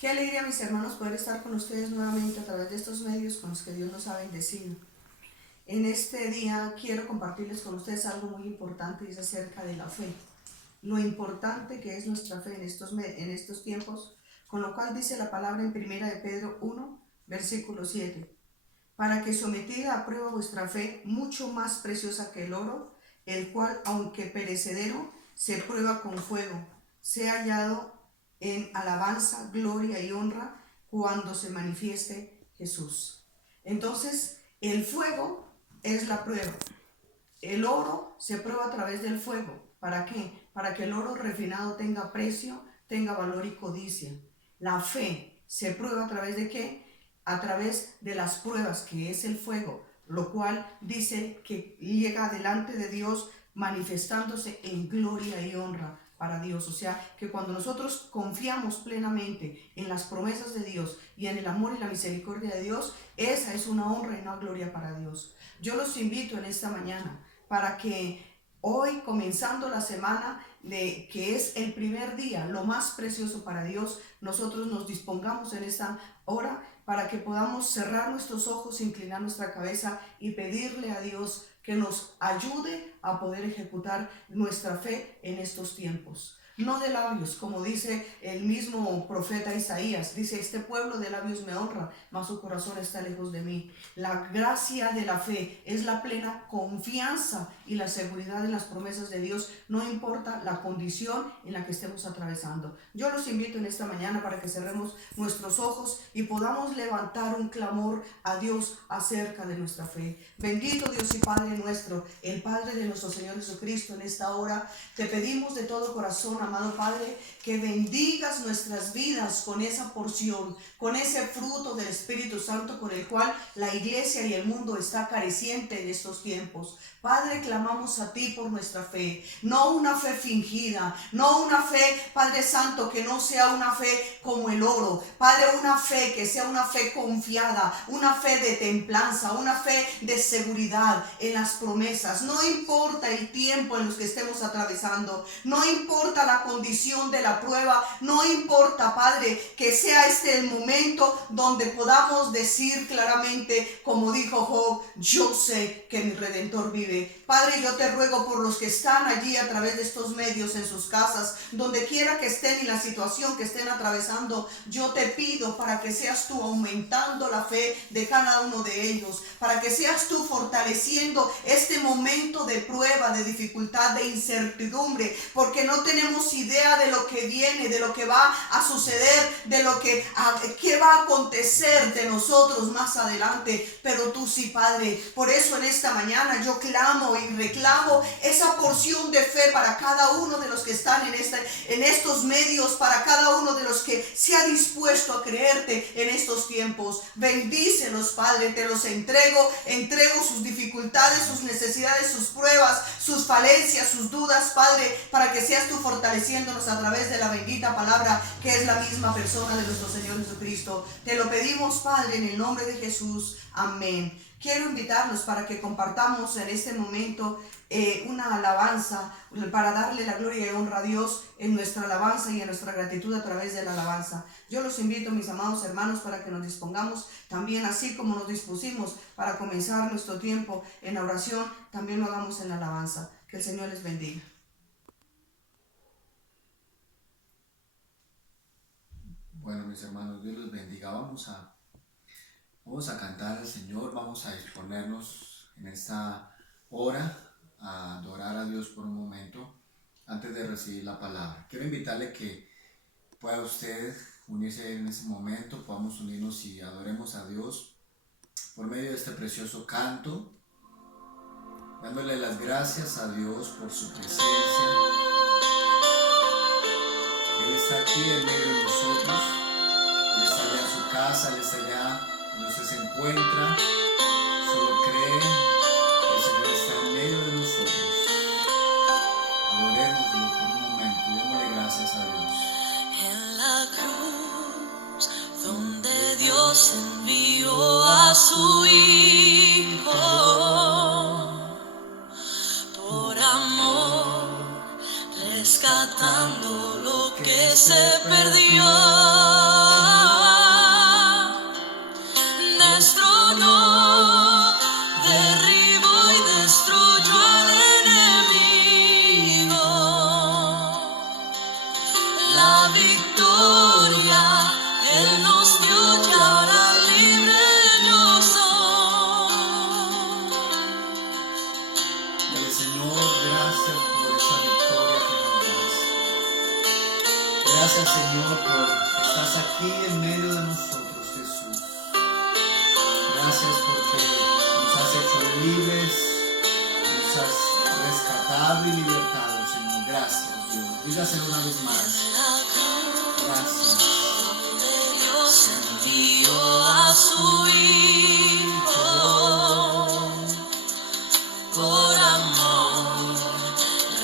Qué alegría, mis hermanos, poder estar con ustedes nuevamente a través de estos medios con los que Dios nos ha bendecido. En este día quiero compartirles con ustedes algo muy importante, y es acerca de la fe. Lo importante que es nuestra fe en estos tiempos, con lo cual dice la palabra en 1 de Pedro 1, versículo 7. Para que sometida a prueba vuestra fe, mucho más preciosa que el oro, el cual, aunque perecedero, se prueba con fuego, sea hallado en alabanza, gloria y honra cuando se manifieste Jesús. Entonces, el fuego es la prueba. El oro se prueba a través del fuego. ¿Para qué? Para que el oro refinado tenga precio, tenga valor y codicia. La fe se prueba a través de ¿qué? A través de las pruebas, que es el fuego, lo cual dice que llega delante de Dios manifestándose en gloria y honra para Dios. O sea, que cuando nosotros confiamos plenamente en las promesas de Dios y en el amor y la misericordia de Dios, esa es una honra y una gloria para Dios. Yo los invito en esta mañana para que hoy, comenzando la semana, que es el primer día, lo más precioso para Dios, nosotros nos dispongamos en esta hora para que podamos cerrar nuestros ojos, inclinar nuestra cabeza y pedirle a Dios que nos ayude a poder ejecutar nuestra fe en estos tiempos. No de labios, como dice el mismo profeta Isaías, dice: este pueblo de labios me honra, mas su corazón está lejos de mí. La gracia de la fe es la plena confianza y la seguridad en las promesas de Dios, no importa la condición en la que estemos atravesando. Yo los invito en esta mañana para que cerremos nuestros ojos y podamos levantar un clamor a Dios acerca de nuestra fe. Bendito Dios y Padre nuestro, el Padre de nuestro Señor Jesucristo, en esta hora te pedimos de todo corazón, amado Padre, que bendigas nuestras vidas con esa porción, con ese fruto del Espíritu Santo con el cual la iglesia y el mundo está careciente en estos tiempos. Padre, clamamos a ti por nuestra fe, no una fe fingida, no una fe, Padre Santo, que no sea una fe como el oro. Padre, una fe que sea una fe confiada, una fe de templanza, una fe de seguridad en las promesas. No importa el tiempo en los que estemos atravesando, no importa la condición de la prueba, no importa, Padre, que sea este el momento donde podamos decir claramente, como dijo Job: yo sé que mi Redentor vive. Padre, yo te ruego por los que están allí a través de estos medios, en sus casas, donde quiera que estén y la situación que estén atravesando, yo te pido para que seas tú aumentando la fe de cada uno de ellos, para que seas tú fortaleciendo este momento de prueba, de dificultad, de incertidumbre, porque no tenemos idea de lo que viene, de lo que va a suceder, de lo que va a acontecer de nosotros más adelante, pero tú sí, Padre. Por eso en esta mañana yo clamo y reclamo esa porción de fe para cada uno de los que están en estos medios, para cada uno de los que se ha dispuesto a creerte en estos tiempos. Bendícelos, Padre, te los entrego sus dificultades, sus necesidades, sus pruebas, sus falencias, sus dudas, Padre, para que seas tú fortaleciéndonos a través de la bendita palabra, que es la misma persona de nuestro Señor Jesucristo. Te lo pedimos, Padre, en el nombre de Jesús. Amén. Quiero invitarlos para que compartamos en este momento una alabanza, para darle la gloria y honra a Dios en nuestra alabanza y en nuestra gratitud a través de la alabanza. Yo los invito, mis amados hermanos, para que nos dispongamos también, así como nos dispusimos para comenzar nuestro tiempo en la oración, también lo hagamos en la alabanza. Que el Señor les bendiga. Bueno, mis hermanos, Dios los bendiga. Vamos a cantar al Señor, vamos a disponernos en esta hora a adorar a Dios por un momento antes de recibir la palabra. Quiero invitarle que pueda usted unirse en ese momento, podamos unirnos y adoremos a Dios por medio de este precioso canto, dándole las gracias a Dios por su presencia. Él está aquí en medio de nosotros, Él está allá en su casa, Él está allá donde usted se encuentra. Solo cree que el Señor está en medio de nosotros. Adorémoslo por un momento, démosle gracias a Dios. En la cruz, donde Dios envió a su Hijo, por amor, rescatando lo que se perdió. Señor, por estás aquí en medio de nosotros, Jesús. Gracias porque nos has hecho libres, nos has rescatado y libertado, Señor. Gracias, Dios. Dígaselo una vez más. Gracias. Dios envió a su Hijo por amor,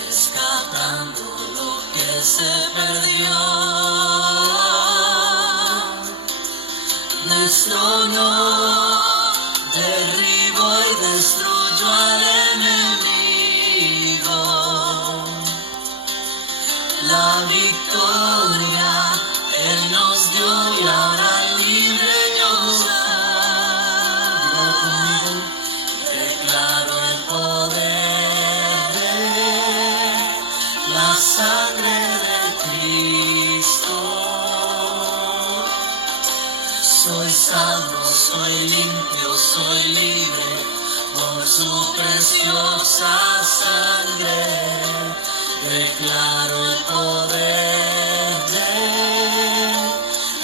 rescatando lo que se perdió. Destronó, derribó y destruyó al enemigo. La victoria Él nos dio y ahora libre yo soy. Declaro el poder de la sangre de Cristo. Soy salvo, soy limpio, soy libre por su preciosa sangre. Declaro el poder de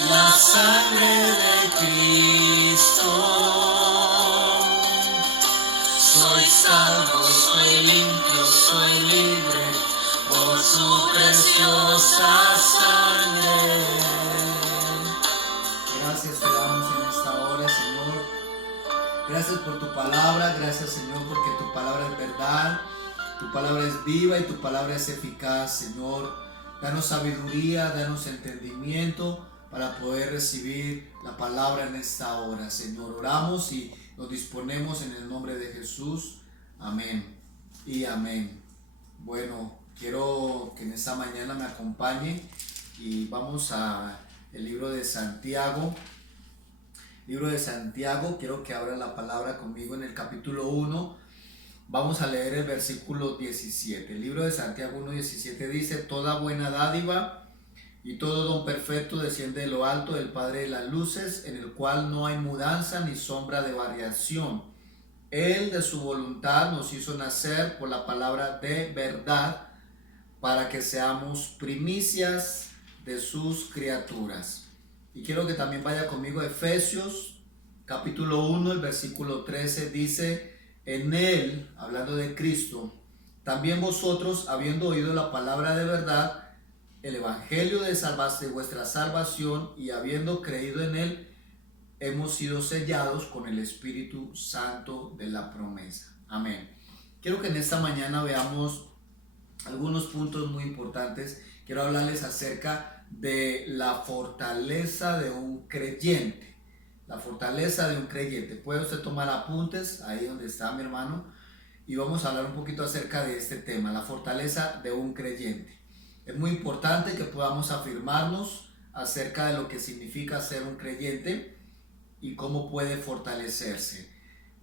la sangre de Cristo. Soy salvo, soy limpio, soy libre por su preciosa sangre. Gracias te damos en esta hora, Señor. Gracias por tu palabra, gracias, Señor, porque tu palabra es verdad, tu palabra es viva y tu palabra es eficaz, Señor. Danos sabiduría, danos entendimiento para poder recibir la palabra en esta hora, Señor. Oramos y nos disponemos en el nombre de Jesús. Amén y amén. Bueno, quiero que en esta mañana me acompañe y vamos a el libro de Santiago. Libro de Santiago, quiero que abra la palabra conmigo en el capítulo 1. Vamos a leer el versículo 17. El libro de Santiago 1:17 dice: toda buena dádiva y todo don perfecto desciende de lo alto del Padre de las luces, en el cual no hay mudanza ni sombra de variación. Él de su voluntad nos hizo nacer por la palabra de verdad, para que seamos primicias de sus criaturas. Y quiero que también vaya conmigo a Efesios capítulo 1, el versículo 13 dice: en él, hablando de Cristo, también vosotros, habiendo oído la palabra de verdad, el evangelio de vuestra salvación, y habiendo creído en él, hemos sido sellados con el Espíritu Santo de la promesa. Amén. Quiero que en esta mañana veamos algunos puntos muy importantes. Quiero hablarles acerca de la fortaleza de un creyente. La fortaleza de un creyente. Puede usted tomar apuntes ahí donde está mi hermano y vamos a hablar un poquito acerca de este tema, la fortaleza de un creyente. Es muy importante que podamos afirmarnos acerca de lo que significa ser un creyente y cómo puede fortalecerse.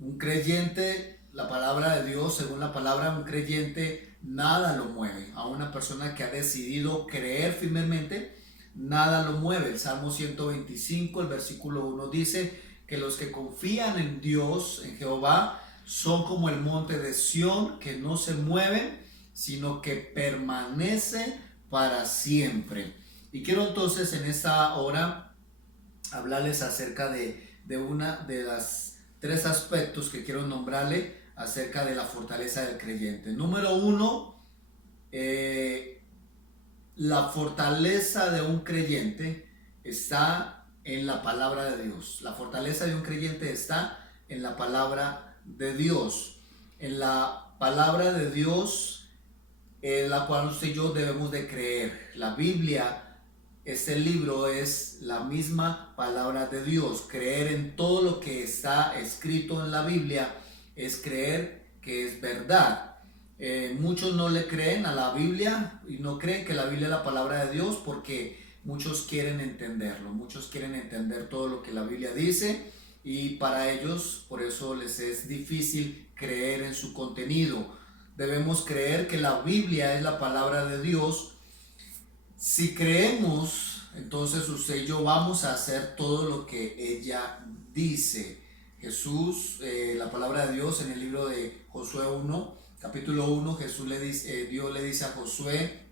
Un creyente, la palabra de Dios, según la palabra, un creyente nada lo mueve. A una persona que ha decidido creer firmemente, nada lo mueve. El Salmo 125, el versículo 1 dice que los que confían en Dios, en Jehová, son como el monte de Sión, que no se mueven, sino que permanece para siempre. Y quiero entonces en esta hora hablarles acerca de una de las tres aspectos que quiero nombrarle acerca de la fortaleza del creyente. Número 1, la fortaleza de un creyente está en la palabra de Dios. La fortaleza de un creyente está en la palabra de Dios. En la palabra de Dios, en la cual usted y yo debemos de creer. La Biblia, este libro, es la misma palabra de Dios. Creer en todo lo que está escrito en la Biblia es creer que es verdad. Muchos no le creen a la Biblia y no creen que la Biblia es la palabra de Dios porque muchos quieren entenderlo, muchos quieren entender todo lo que la Biblia dice y para ellos por eso les es difícil creer en su contenido. Debemos creer que la Biblia es la palabra de Dios. Si creemos, entonces usted y yo vamos a hacer todo lo que ella dice. Jesús, la palabra de Dios en el libro de Josué 1, capítulo 1, Dios le dice a Josué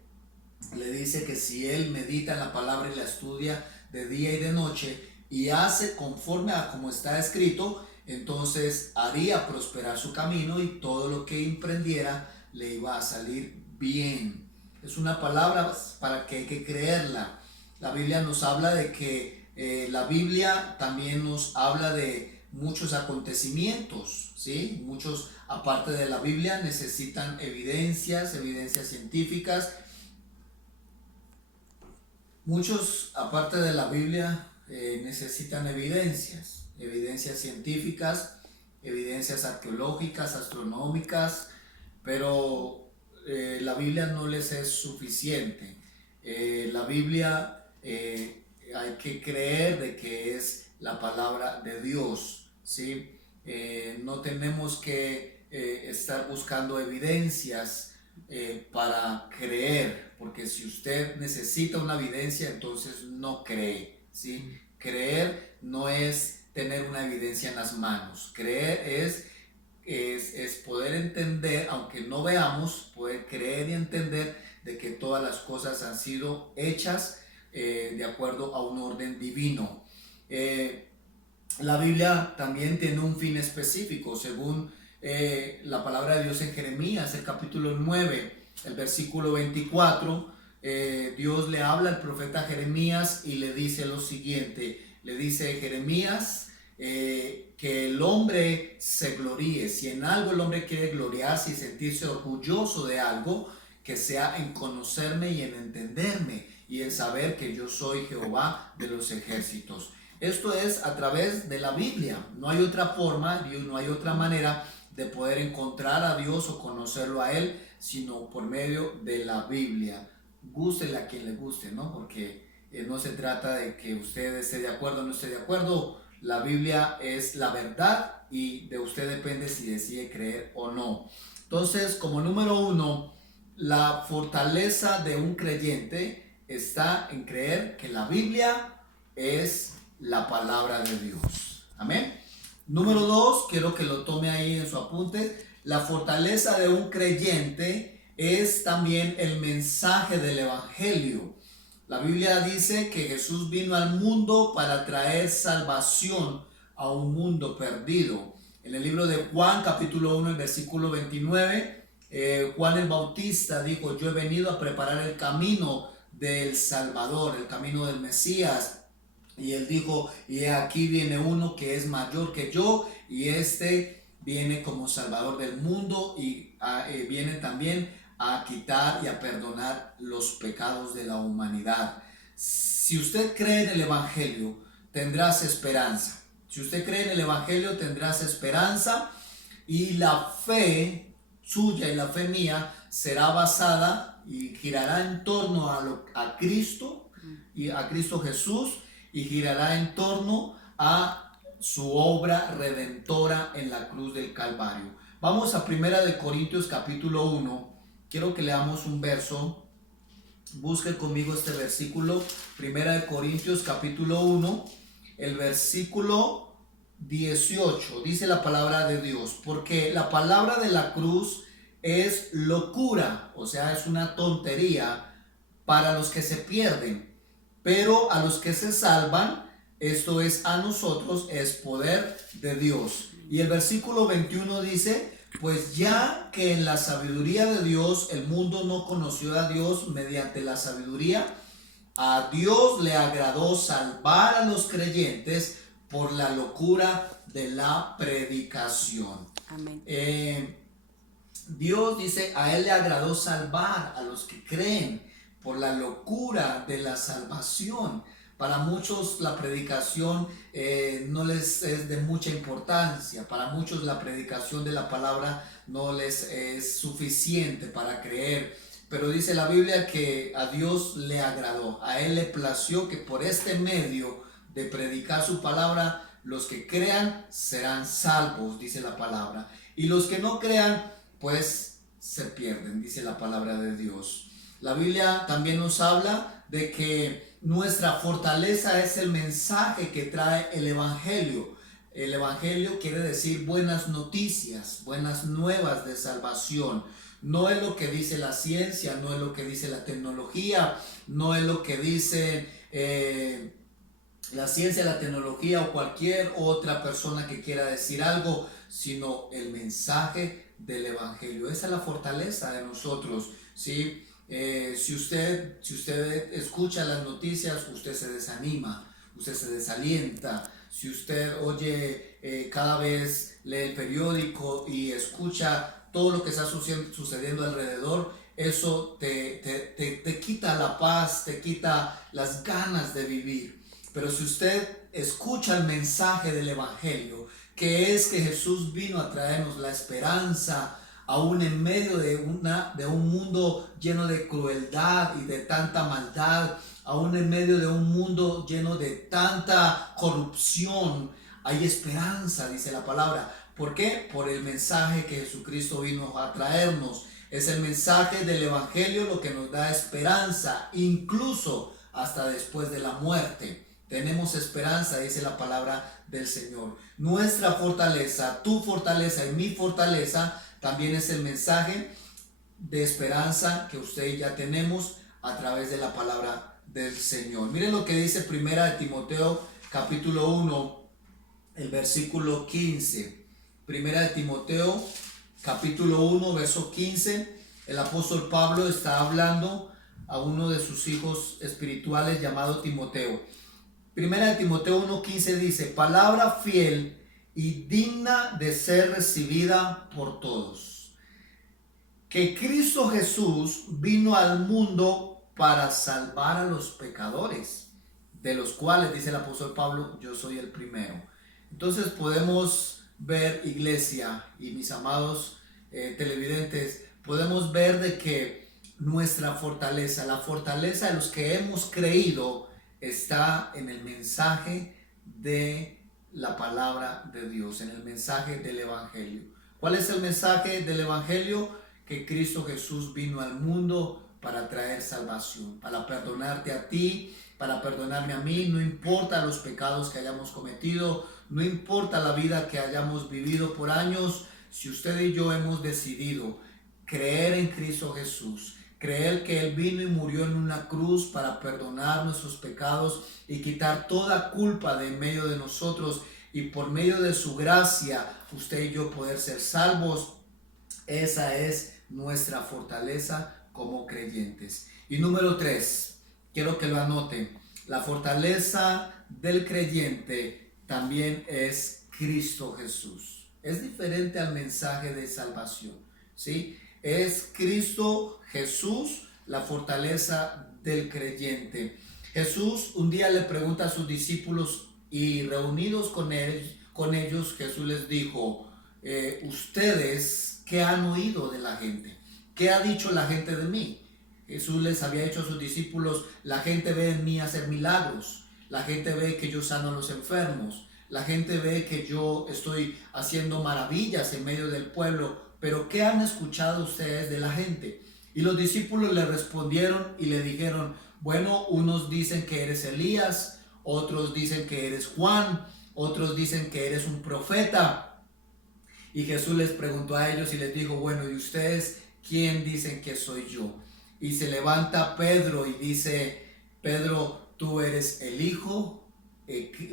le dice que si él medita en la palabra y la estudia de día y de noche y hace conforme a como está escrito, entonces haría prosperar su camino y todo lo que emprendiera le iba a salir bien. Es una palabra para que hay que creerla. La Biblia nos habla de que la Biblia también nos habla de muchos acontecimientos, ¿sí? Muchos, aparte de la Biblia, necesitan evidencias científicas. Muchos, aparte de la Biblia, necesitan evidencias científicas, evidencias arqueológicas, astronómicas, pero la Biblia no les es suficiente. La Biblia hay que creer de que es la palabra de Dios, ¿sí? No tenemos que estar buscando evidencias para creer, porque si usted necesita una evidencia, entonces no cree, ¿sí? Creer no es tener una evidencia en las manos, creer es poder entender, aunque no veamos, poder creer y entender de que todas las cosas han sido hechas de acuerdo a un orden divino. La Biblia también tiene un fin específico, según la palabra de Dios en Jeremías, el capítulo 9, el versículo 24. Dios le habla al profeta Jeremías y le dice lo siguiente, le dice Jeremías, que el hombre se gloríe. Si en algo el hombre quiere gloriarse y sentirse orgulloso de algo, que sea en conocerme y en entenderme y en saber que yo soy Jehová de los ejércitos. Esto es a través de la Biblia. No hay otra forma, no hay otra manera de poder encontrar a Dios o conocerlo a Él, sino por medio de la Biblia. Gústele a quien le guste, ¿no? Porque no se trata de que usted esté de acuerdo o no esté de acuerdo. La Biblia es la verdad y de usted depende si decide creer o no. Entonces, como número uno, la fortaleza de un creyente está en creer que la Biblia es la palabra de Dios. Amén. Número dos, quiero que lo tome ahí en su apunte. La fortaleza de un creyente es también el mensaje del evangelio. La Biblia dice que Jesús vino al mundo para traer salvación a un mundo perdido. En el libro de Juan, capítulo 1, el versículo 29, Juan el Bautista dijo: yo he venido a preparar el camino del Salvador, el camino del Mesías. Y él dijo: y aquí viene uno que es mayor que yo, y este viene como Salvador del mundo y viene también a quitar y a perdonar los pecados de la humanidad. Si usted cree en el Evangelio, tendrás esperanza. Si usted cree en el Evangelio, tendrás esperanza, y la fe suya y la fe mía será basada y girará en torno a Cristo y a Cristo Jesús, y girará en torno a su obra redentora en la cruz del Calvario. Vamos a 1 Corintios capítulo 1. Quiero que leamos un verso. Busque conmigo este versículo. 1 Corintios capítulo 1, el versículo 18. Dice la palabra de Dios: porque la palabra de la cruz es locura, o sea, es una tontería para los que se pierden, pero a los que se salvan, esto es a nosotros, es poder de Dios. Y el versículo 21 dice: pues ya que en la sabiduría de Dios el mundo no conoció a Dios mediante la sabiduría, a Dios le agradó salvar a los creyentes por la locura de la predicación. Amén. Dios dice, a Él le agradó salvar a los que creen por la locura de la salvación. Para muchos la predicación no les es de mucha importancia. Para muchos la predicación de la palabra no les es suficiente para creer. Pero dice la Biblia que a Dios le agradó, a Él le plació que por este medio de predicar su palabra, los que crean serán salvos, dice la palabra. Y los que no crean, pues se pierden, dice la palabra de Dios. La Biblia también nos habla de que nuestra fortaleza es el mensaje que trae el Evangelio. El Evangelio quiere decir buenas noticias, buenas nuevas de salvación. No es lo que dice la ciencia, no es lo que dice la tecnología, no es lo que dice la ciencia, la tecnología o cualquier otra persona que quiera decir algo, sino el mensaje del Evangelio. Esa es la fortaleza de nosotros, ¿sí? Si usted escucha las noticias, usted se desanima, usted se desalienta. Si usted oye, cada vez lee el periódico y escucha todo lo que está sucediendo alrededor, eso te quita la paz, te quita las ganas de vivir. Pero si usted escucha el mensaje del Evangelio, que es que Jesús vino a traernos la esperanza, aún en medio de un mundo lleno de crueldad y de tanta maldad, aún en medio de un mundo lleno de tanta corrupción, hay esperanza, dice la palabra. ¿Por qué? Por el mensaje que Jesucristo vino a traernos. Es el mensaje del Evangelio lo que nos da esperanza, incluso hasta después de la muerte. Tenemos esperanza, dice la palabra del Señor. Nuestra fortaleza, tu fortaleza y mi fortaleza, también es el mensaje de esperanza que usted y ya tenemos a través de la palabra del Señor. Miren lo que dice 1 Timoteo capítulo 1, el versículo 15. 1 Timoteo capítulo 1, verso 15. El apóstol Pablo está hablando a uno de sus hijos espirituales llamado Timoteo. 1 Timoteo 1:15 dice: palabra fiel y digna de ser recibida por todos, que Cristo Jesús vino al mundo para salvar a los pecadores, de los cuales, dice el apóstol Pablo, yo soy el primero. Entonces podemos ver, iglesia y mis amados televidentes, podemos ver de que nuestra fortaleza, la fortaleza de los que hemos creído, está en el mensaje de la palabra de Dios, en el mensaje del Evangelio. ¿Cuál es el mensaje del Evangelio? Que Cristo Jesús vino al mundo para traer salvación, para perdonarte a ti, para perdonarme a mí. No importa los pecados que hayamos cometido, no importa la vida que hayamos vivido por años, si usted y yo hemos decidido creer en Cristo Jesús, creer que Él vino y murió en una cruz para perdonar nuestros pecados y quitar toda culpa de en medio de nosotros, y por medio de su gracia usted y yo poder ser salvos. Esa es nuestra fortaleza como creyentes. Y número 3, quiero que lo anoten: la fortaleza del creyente también es Cristo Jesús. Es diferente al mensaje de salvación, ¿sí? Es Cristo Jesús la fortaleza del creyente. Jesús un día le pregunta a sus discípulos, y reunidos con ellos, Jesús les dijo: ¿ustedes qué han oído de la gente? ¿Qué ha dicho la gente de mí? Jesús les había dicho a sus discípulos: la gente ve en mí hacer milagros, la gente ve que yo sano a los enfermos, la gente ve que yo estoy haciendo maravillas en medio del pueblo, pero ¿qué han escuchado ustedes de la gente? Y los discípulos le respondieron y le dijeron: bueno, unos dicen que eres Elías, otros dicen que eres Juan, otros dicen que eres un profeta. Y Jesús les preguntó a ellos y les dijo: bueno, ¿y ustedes quién dicen que soy yo? Y se levanta Pedro y dice: Pedro, tú eres el Hijo,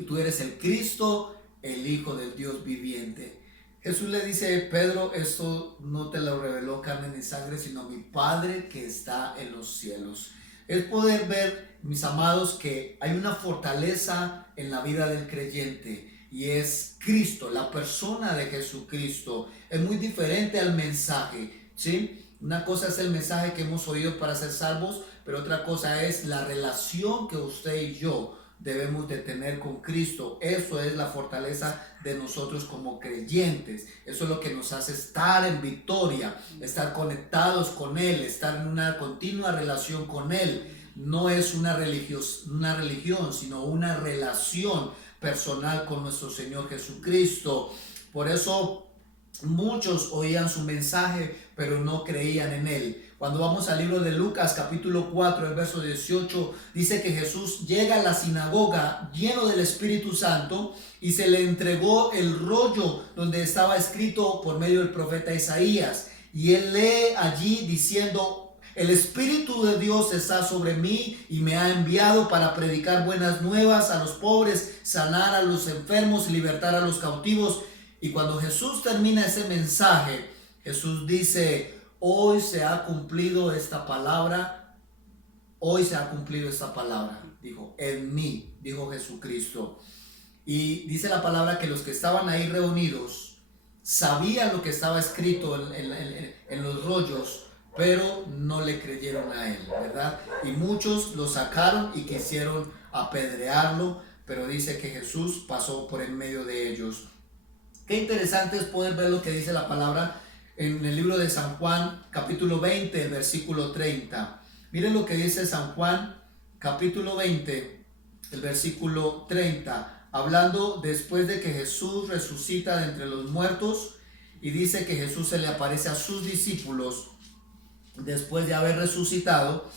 tú eres el Cristo, el Hijo del Dios viviente. Jesús le dice: Pedro, esto no te lo reveló carne ni sangre, sino mi Padre que está en los cielos. Es poder ver, mis amados, que hay una fortaleza en la vida del creyente, y es Cristo, la persona de Jesucristo. Es muy diferente al mensaje, ¿sí? Una cosa es el mensaje que hemos oído para ser salvos, pero otra cosa es la relación que usted y yo debemos de tener con Cristo. Eso es la fortaleza de nosotros como creyentes. Eso es lo que nos hace estar en victoria, estar conectados con Él, estar en una continua relación con Él. No es una religión, sino una relación personal con nuestro Señor Jesucristo. Por eso muchos oían su mensaje, pero no creían en Él. Cuando vamos al libro de Lucas capítulo 4, el verso 18, dice que Jesús llega a la sinagoga lleno del Espíritu Santo y se le entregó el rollo donde estaba escrito por medio del profeta Isaías. y él lee allí diciendo: el Espíritu de Dios está sobre mí y me ha enviado para predicar buenas nuevas a los pobres, sanar a los enfermos y libertar a los cautivos. Y cuando Jesús termina ese mensaje, Jesús dice: hoy se ha cumplido esta palabra, hoy se ha cumplido esta palabra, dijo, en mí, dijo Jesucristo. Y dice la palabra que los que estaban ahí reunidos sabían lo que estaba escrito en los rollos, pero no le creyeron a él, ¿verdad? Y muchos lo sacaron y quisieron apedrearlo, pero dice que Jesús pasó por en medio de ellos. Qué interesante es poder ver lo que dice la palabra en el libro de San Juan, capítulo 20, el versículo 30. Miren lo que dice San Juan, capítulo 20, el versículo 30, hablando después de que Jesús resucita de entre los muertos, y dice que Jesús se le aparece a sus discípulos después de haber resucitado,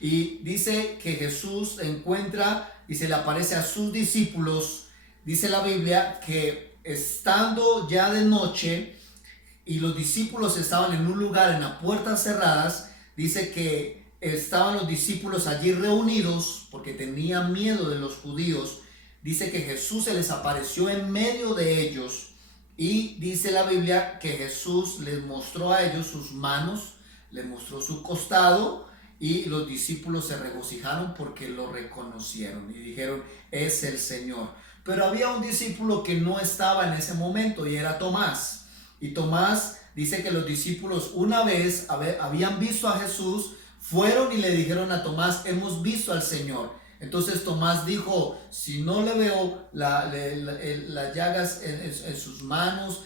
y dice que Jesús encuentra y se le aparece a sus discípulos. Dice la Biblia que estando ya de noche y los discípulos estaban en un lugar en las puertas cerradas, dice que estaban los discípulos allí reunidos porque tenían miedo de los judíos. Dice que Jesús se les apareció en medio de ellos, y dice la Biblia que Jesús les mostró a ellos sus manos, le mostró su costado, y los discípulos se regocijaron porque lo reconocieron y dijeron: es el Señor. Pero había un discípulo que no estaba en ese momento, y era Tomás. Y Tomás dice que los discípulos una vez habían visto a Jesús, fueron y le dijeron a Tomás: hemos visto al Señor. Entonces Tomás dijo: si no le veo las llagas en sus manos,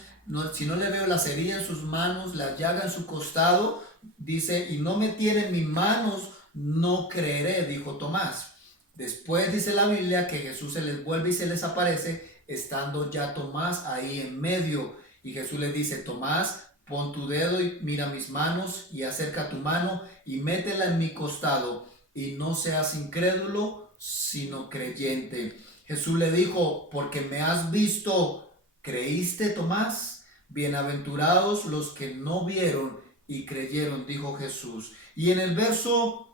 si no le veo las heridas en sus manos, la llaga en su costado, dice, y no metiere en mis manos, no creeré, dijo Tomás. Después dice la Biblia que Jesús se les vuelve y se les aparece, estando ya Tomás ahí en medio. Y Jesús les dice: Tomás, pon tu dedo y mira mis manos, y acerca tu mano y métela en mi costado, y no seas incrédulo, sino creyente. Jesús le dijo: porque me has visto, ¿creíste, Tomás? Bienaventurados los que no vieron y creyeron, dijo Jesús. Y en el verso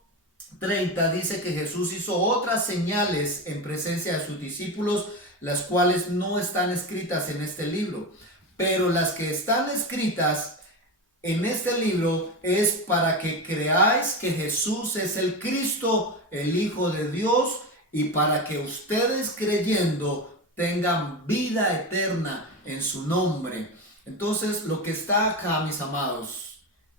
30 dice que Jesús hizo otras señales en presencia de sus discípulos, las cuales no están escritas en este libro, pero las que están escritas en este libro es para que creáis que Jesús es el Cristo, el Hijo de Dios, y para que ustedes creyendo tengan vida eterna en su nombre. Entonces, lo que está acá, mis amados,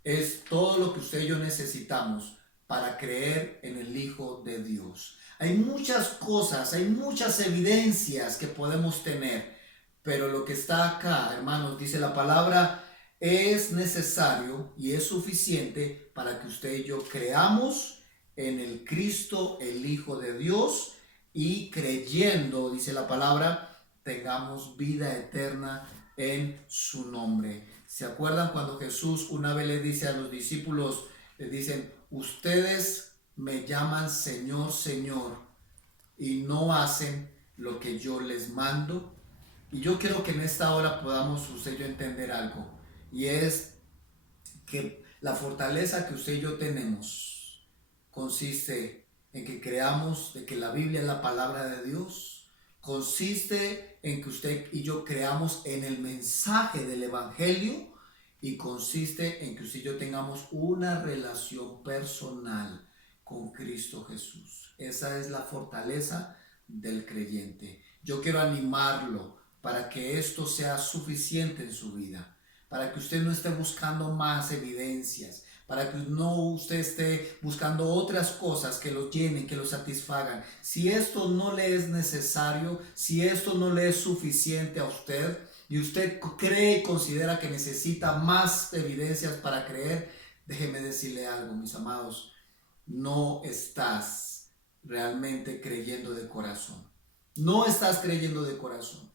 es todo lo que usted y yo necesitamos para creer en el Hijo de Dios. Hay muchas cosas, hay muchas evidencias que podemos tener, pero lo que está acá, hermanos, dice la palabra, es necesario y es suficiente para que usted y yo creamos en el Cristo, el Hijo de Dios, y creyendo, dice la palabra, tengamos vida eterna en su nombre. ¿Se acuerdan cuando Jesús una vez le dice a los discípulos, les dicen: ustedes me llaman Señor, Señor, y no hacen lo que yo les mando? Y yo quiero que en esta hora podamos usted y yo entender algo, y es que la fortaleza que usted y yo tenemos consiste en que creamos de que la Biblia es la palabra de Dios, consiste en que usted y yo creamos en el mensaje del Evangelio, y consiste en que usted y yo tengamos una relación personal con Cristo Jesús. Esa es la fortaleza del creyente. Yo quiero animarlo para que esto sea suficiente en su vida, para que usted no esté buscando más evidencias, para que no usted esté buscando otras cosas que lo llenen, que lo satisfagan. Si esto no le es necesario, si esto no le es suficiente a usted, y usted cree y considera que necesita más evidencias para creer, déjeme decirle algo, mis amados: no estás realmente creyendo de corazón. No estás creyendo de corazón.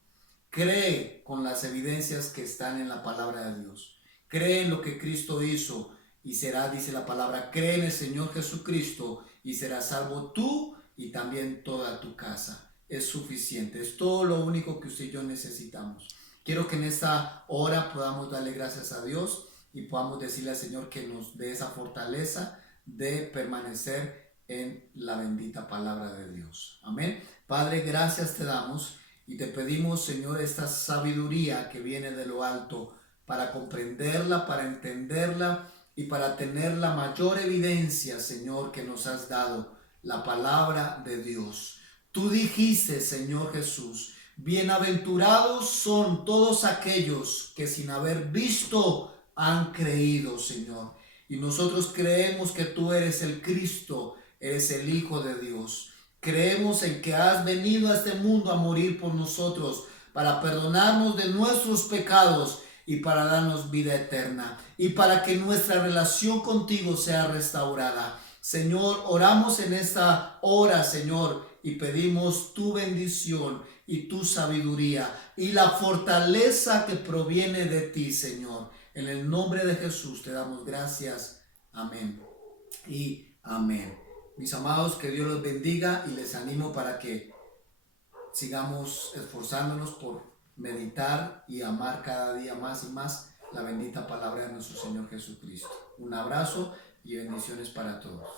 Cree con las evidencias que están en la palabra de Dios. Cree en lo que Cristo hizo y será, dice la palabra, cree en el Señor Jesucristo y serás salvo tú y también toda tu casa. Es suficiente, es todo lo único que usted y yo necesitamos. Quiero que en esta hora podamos darle gracias a Dios y podamos decirle al Señor que nos dé esa fortaleza de permanecer en la bendita palabra de Dios. Amén. Padre, gracias te damos y te pedimos, Señor, esta sabiduría que viene de lo alto para comprenderla, para entenderla y para tener la mayor evidencia, Señor, que nos has dado, la palabra de Dios. Tú dijiste, Señor Jesús, bienaventurados son todos aquellos que sin haber visto han creído, Señor. Y nosotros creemos que tú eres el Cristo, eres el Hijo de Dios. Creemos en que has venido a este mundo a morir por nosotros para perdonarnos de nuestros pecados y para darnos vida eterna y para que nuestra relación contigo sea restaurada. Señor, oramos en esta hora, Señor, y pedimos tu bendición y tu sabiduría y la fortaleza que proviene de ti, Señor. En el nombre de Jesús te damos gracias. Amén y amén. Mis amados, que Dios los bendiga y les animo para que sigamos esforzándonos por meditar y amar cada día más y más la bendita palabra de nuestro Señor Jesucristo. Un abrazo y bendiciones para todos.